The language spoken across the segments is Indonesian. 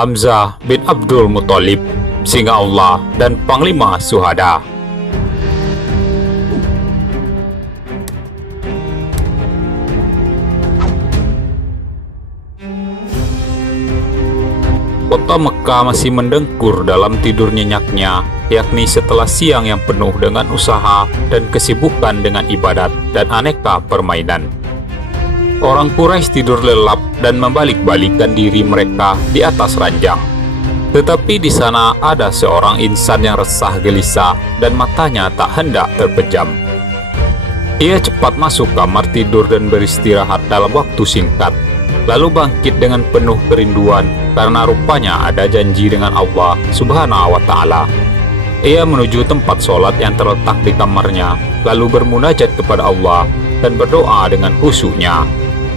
Hamzah bin Abdul Muthalib, singa Allah dan panglima syuhada. Kota Mekah masih mendengkur dalam tidur nyenyaknya, yakni setelah siang yang penuh dengan usaha dan kesibukan dengan ibadat dan aneka permainan. Orang Quraisy tidur lelap dan membalik-balikkan diri mereka di atas ranjang. Tetapi di sana ada seorang insan yang resah gelisah dan matanya tak hendak terpejam. Ia cepat masuk kamar tidur dan beristirahat dalam waktu singkat, lalu bangkit dengan penuh kerinduan karena rupanya ada janji dengan Allah Subhanahu wa Ta'ala. Ia menuju tempat sholat yang terletak di kamarnya, lalu bermunajat kepada Allah dan berdoa dengan khusyuknya.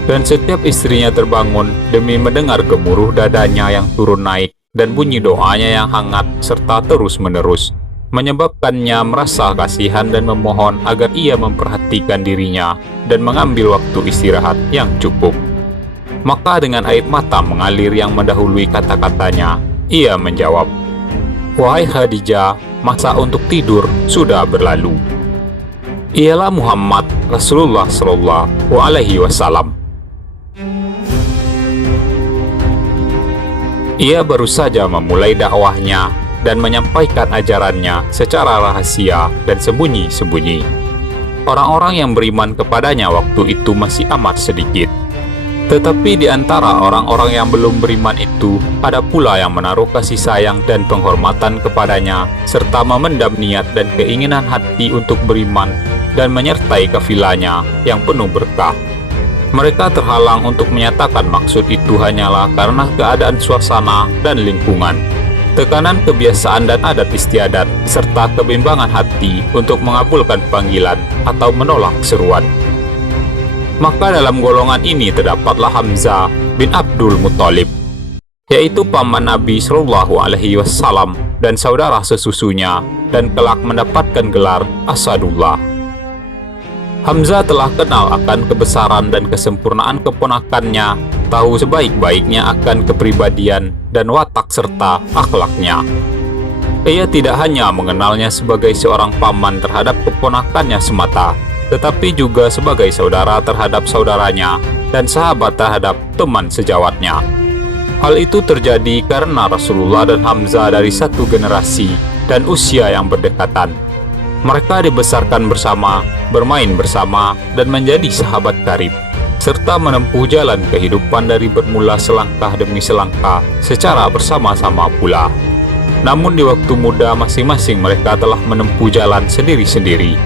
Dan setiap istrinya terbangun demi mendengar gemuruh dadanya yang turun naik dan bunyi doanya yang hangat serta terus-menerus, menyebabkannya merasa kasihan dan memohon agar ia memperhatikan dirinya dan mengambil waktu istirahat yang cukup. Maka dengan air mata mengalir yang mendahului kata-katanya, ia menjawab, "Wahai Khadijah, masa untuk tidur sudah berlalu." Ialah Muhammad Rasulullah Shallallahu Alaihi Wasallam. Ia baru saja memulai dakwahnya dan menyampaikan ajarannya secara rahasia dan sembunyi-sembunyi. Orang-orang yang beriman kepadanya waktu itu masih amat sedikit. Tetapi di antara orang-orang yang belum beriman itu, ada pula yang menaruh kasih sayang dan penghormatan kepadanya, serta memendam niat dan keinginan hati untuk beriman dan menyertai kafilahnya yang penuh berkah. Mereka terhalang untuk menyatakan maksud itu hanyalah karena keadaan suasana dan lingkungan, tekanan kebiasaan dan adat istiadat, serta kebimbangan hati untuk mengabulkan panggilan atau menolak seruan. Maka dalam golongan ini terdapatlah Hamzah bin Abdul Muthalib, yaitu paman Nabi Shallallahu Alaihi Wasallam dan saudara sesusunya, dan kelak mendapatkan gelar Asadullah. Hamzah telah kenal akan kebesaran dan kesempurnaan keponakannya, tahu sebaik-baiknya akan kepribadian dan watak serta akhlaknya. Ia tidak hanya mengenalnya sebagai seorang paman terhadap keponakannya semata, tetapi juga sebagai saudara terhadap saudaranya dan sahabat terhadap teman sejawatnya. Hal itu terjadi karena Rasulullah dan Hamzah dari satu generasi dan usia yang berdekatan. Mereka dibesarkan bersama, bermain bersama, dan menjadi sahabat karib, serta menempuh jalan kehidupan dari bermula selangkah demi selangkah secara bersama-sama pula. Namun di waktu muda masing-masing mereka telah menempuh jalan sendiri-sendiri.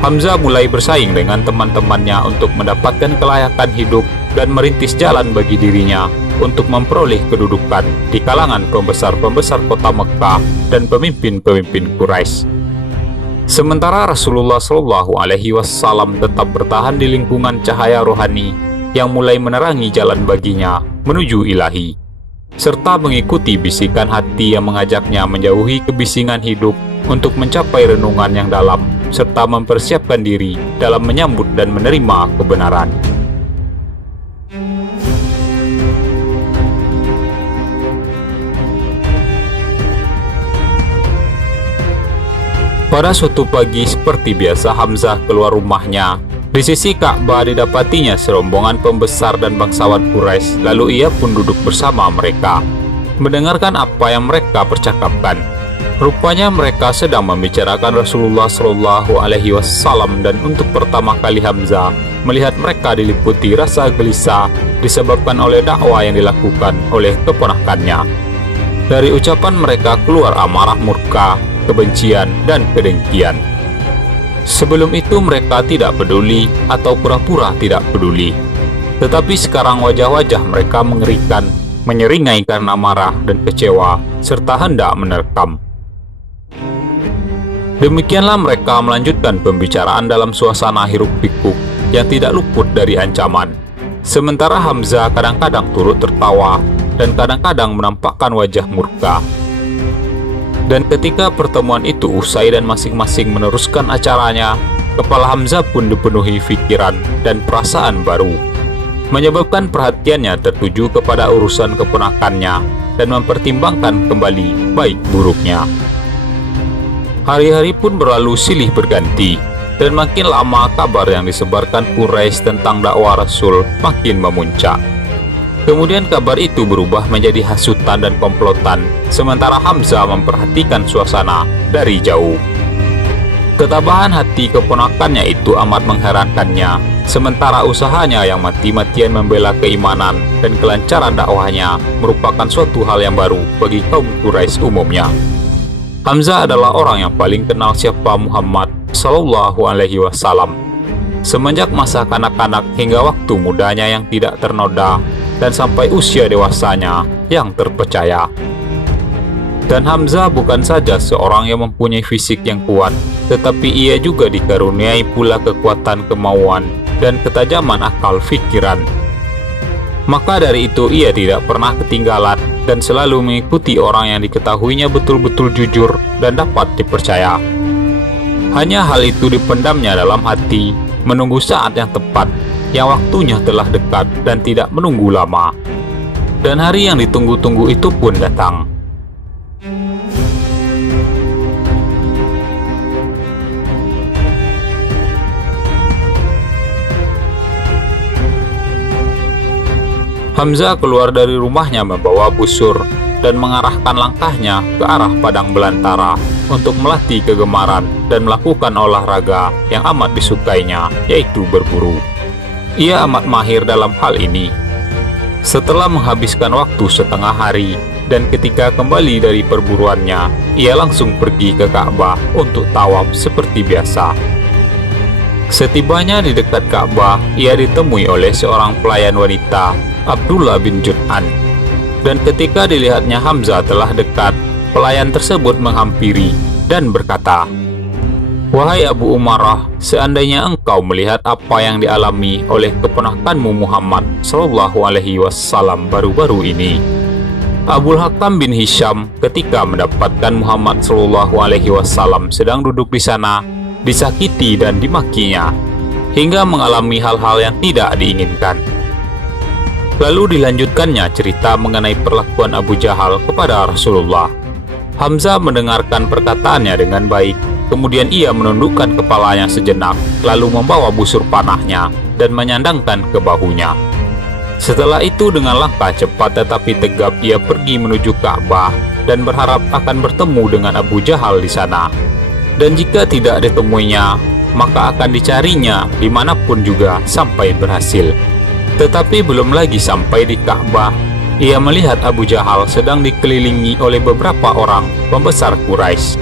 Hamzah mulai bersaing dengan teman-temannya untuk mendapatkan kelayakan hidup dan merintis jalan bagi dirinya untuk memperoleh kedudukan di kalangan pembesar-pembesar kota Mekah dan pemimpin-pemimpin Quraisy. Sementara Rasulullah Shallallahu Alaihi Wasallam tetap bertahan di lingkungan cahaya rohani yang mulai menerangi jalan baginya menuju ilahi, serta mengikuti bisikan hati yang mengajaknya menjauhi kebisingan hidup untuk mencapai renungan yang dalam, serta mempersiapkan diri dalam menyambut dan menerima kebenaran. Pada suatu pagi seperti biasa Hamzah keluar rumahnya. Di sisi Ka'bah didapatinya serombongan pembesar dan bangsawan Quraisy, lalu ia pun duduk bersama mereka, mendengarkan apa yang mereka percakapkan. Rupanya mereka sedang membicarakan Rasulullah Shallallahu Alaihi Wasallam, dan untuk pertama kali Hamzah melihat mereka diliputi rasa gelisah disebabkan oleh dakwah yang dilakukan oleh keponakannya. Dari ucapan mereka keluar amarah murka, kebencian, dan kedengkian. Sebelum itu mereka tidak peduli atau pura-pura tidak peduli. Tetapi sekarang wajah-wajah mereka mengerikan, menyeringai karena marah dan kecewa, serta hendak menerkam. Demikianlah mereka melanjutkan pembicaraan dalam suasana hiruk-pikuk yang tidak luput dari ancaman. Sementara Hamzah kadang-kadang turut tertawa dan kadang-kadang menampakkan wajah murka. Dan ketika pertemuan itu usai dan masing-masing meneruskan acaranya, kepala Hamzah pun dipenuhi pikiran dan perasaan baru, menyebabkan perhatiannya tertuju kepada urusan keponakannya dan mempertimbangkan kembali baik buruknya. Hari-hari pun berlalu silih berganti, dan makin lama kabar yang disebarkan Quraisy tentang dakwah Rasul makin memuncak. Kemudian kabar itu berubah menjadi hasutan dan komplotan, sementara Hamzah memperhatikan suasana dari jauh. Ketabahan hati keponakannya itu amat mengherankannya, sementara usahanya yang mati-matian membela keimanan dan kelancaran dakwahnya merupakan suatu hal yang baru bagi kaum Quraisy umumnya. Hamzah adalah orang yang paling kenal siapa Muhammad Sallallahu Alaihi Wasallam semenjak masa kanak-kanak hingga waktu mudanya yang tidak ternoda dan sampai usia dewasanya yang terpercaya. Dan Hamzah bukan saja seorang yang mempunyai fisik yang kuat, tetapi ia juga dikaruniai pula kekuatan kemauan dan ketajaman akal fikiran. Maka dari itu ia tidak pernah ketinggalan dan selalu mengikuti orang yang diketahuinya betul-betul jujur dan dapat dipercaya. Hanya hal itu dipendamnya dalam hati, menunggu saat yang tepat, yang waktunya telah dekat dan tidak menunggu lama. Dan hari yang ditunggu-tunggu itu pun datang. Hamzah keluar dari rumahnya membawa busur dan mengarahkan langkahnya ke arah padang belantara untuk melatih kegemaran dan melakukan olahraga yang amat disukainya, yaitu berburu. Ia amat mahir dalam hal ini. Setelah menghabiskan waktu setengah hari dan ketika kembali dari perburuannya, ia langsung pergi ke Ka'bah untuk tawaf seperti biasa. Setibanya di dekat Ka'bah, ia ditemui oleh seorang pelayan wanita, Abdullah bin Jud'an. Dan ketika dilihatnya Hamzah telah dekat, pelayan tersebut menghampiri dan berkata, "Wahai Abu Umarah, seandainya engkau melihat apa yang dialami oleh keponakanmu Muhammad Sallallahu Alaihi Wasallam baru-baru ini." Abul Hakam bin Hisham ketika mendapatkan Muhammad Sallallahu Alaihi Wasallam sedang duduk di sana, disakiti dan dimakinya, hingga mengalami hal-hal yang tidak diinginkan. Lalu dilanjutkannya cerita mengenai perlakuan Abu Jahal kepada Rasulullah. Hamzah mendengarkan perkataannya dengan baik, kemudian ia menundukkan kepalanya sejenak, lalu membawa busur panahnya dan menyandangkan ke bahunya. Setelah itu dengan langkah cepat tetapi tegap ia pergi menuju Ka'bah dan berharap akan bertemu dengan Abu Jahal di sana. Dan jika tidak ditemuinya, maka akan dicarinya dimanapun juga sampai berhasil. Tetapi belum lagi sampai di Ka'bah, ia melihat Abu Jahal sedang dikelilingi oleh beberapa orang pembesar Quraisy.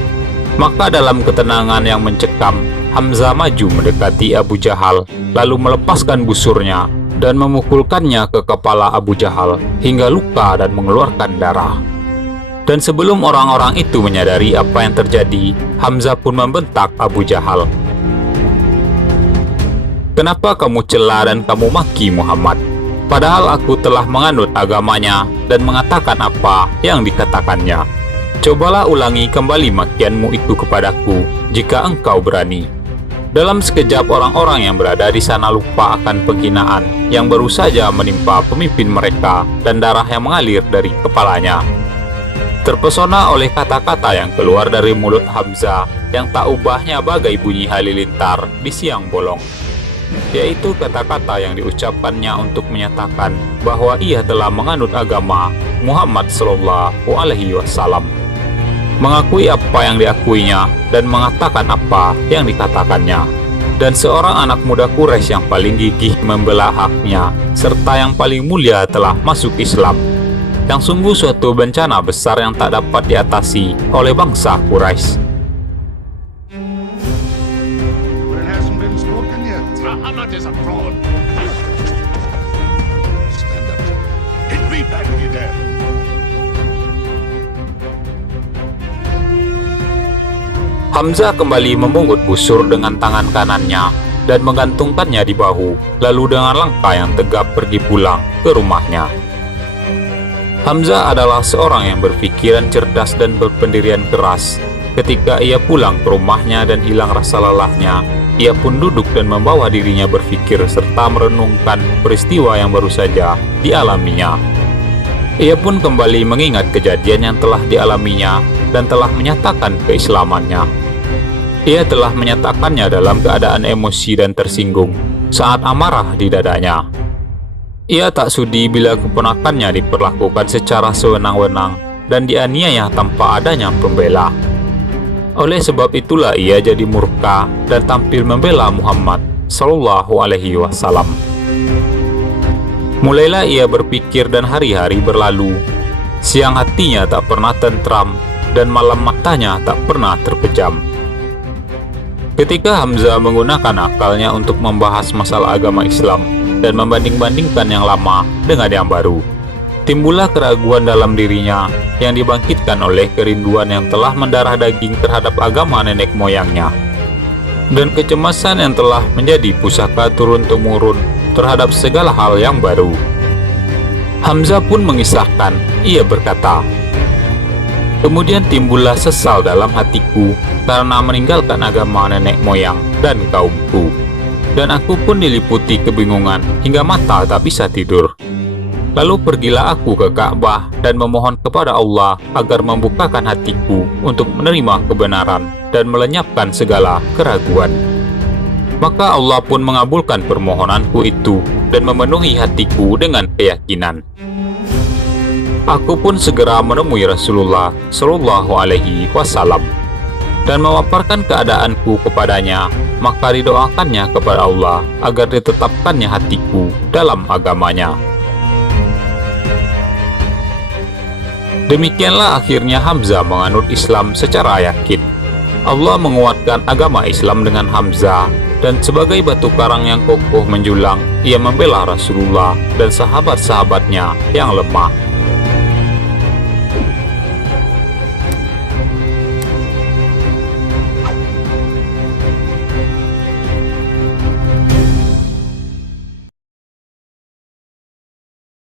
Maka dalam ketenangan yang mencekam, Hamzah maju mendekati Abu Jahal, lalu melepaskan busurnya dan memukulkannya ke kepala Abu Jahal hingga luka dan mengeluarkan darah. Dan sebelum orang-orang itu menyadari apa yang terjadi, Hamzah pun membentak Abu Jahal, "Kenapa kamu cela dan kamu maki Muhammad? Padahal aku telah menganut agamanya dan mengatakan apa yang dikatakannya. Cobalah ulangi kembali makianmu itu kepadaku jika engkau berani." Dalam sekejap orang-orang yang berada di sana lupa akan penghinaan yang baru saja menimpa pemimpin mereka dan darah yang mengalir dari kepalanya. Terpesona oleh kata-kata yang keluar dari mulut Hamzah yang tak ubahnya bagai bunyi halilintar di siang bolong, yaitu kata-kata yang diucapkannya untuk menyatakan bahwa ia telah menganut agama Muhammad Sallallahu Alaihi Wasallam, mengakui apa yang diakuinya dan mengatakan apa yang dikatakannya. Dan seorang anak muda Quraisy yang paling gigih membela haknya serta yang paling mulia telah masuk Islam, yang sungguh suatu bencana besar yang tak dapat diatasi oleh bangsa Quraisy. Muhammad is a fraud. Stand up. Hit me back if you dare. Hamzah kembali memungut busur dengan tangan kanannya dan menggantungkannya di bahu, lalu dengan langkah yang tegap pergi pulang ke rumahnya. Hamzah adalah seorang yang berpikiran cerdas dan berpendirian keras. Ketika ia pulang ke rumahnya dan hilang rasa lelahnya, ia pun duduk dan membawa dirinya berpikir serta merenungkan peristiwa yang baru saja dialaminya. Ia pun kembali mengingat kejadian yang telah dialaminya dan telah menyatakan keislamannya. Ia telah menyatakannya dalam keadaan emosi dan tersinggung saat amarah di dadanya. Ia tak sudi bila keponakannya diperlakukan secara sewenang-wenang dan dianiaya tanpa adanya pembela. Oleh sebab itulah ia jadi murka dan tampil membela Muhammad Sallallahu Alaihi Wasallam. Mulailah ia berpikir dan hari-hari berlalu. Siang hatinya tak pernah tentram dan malam matanya tak pernah terpejam. Ketika Hamzah menggunakan akalnya untuk membahas masalah agama Islam dan membanding-bandingkan yang lama dengan yang baru, timbullah keraguan dalam dirinya yang dibangkitkan oleh kerinduan yang telah mendarah daging terhadap agama nenek moyangnya, dan kecemasan yang telah menjadi pusaka turun-temurun terhadap segala hal yang baru. Hamzah pun mengisahkan, ia berkata, "Kemudian timbullah sesal dalam hatiku karena meninggalkan agama nenek moyang dan kaumku, dan aku pun diliputi kebingungan hingga mata tak bisa tidur. Lalu pergilah aku ke Ka'bah dan memohon kepada Allah agar membukakan hatiku untuk menerima kebenaran dan melenyapkan segala keraguan. Maka Allah pun mengabulkan permohonanku itu dan memenuhi hatiku dengan keyakinan. Aku pun segera menemui Rasulullah Shallallahu Alaihi Wasallam dan memaparkan keadaanku kepadanya, maka didoakannya kepada Allah agar ditetapkannya hatiku dalam agamanya." Demikianlah akhirnya Hamzah menganut Islam secara yakin. Allah menguatkan agama Islam dengan Hamzah, dan sebagai batu karang yang kokoh menjulang, ia membela Rasulullah dan sahabat-sahabatnya yang lemah.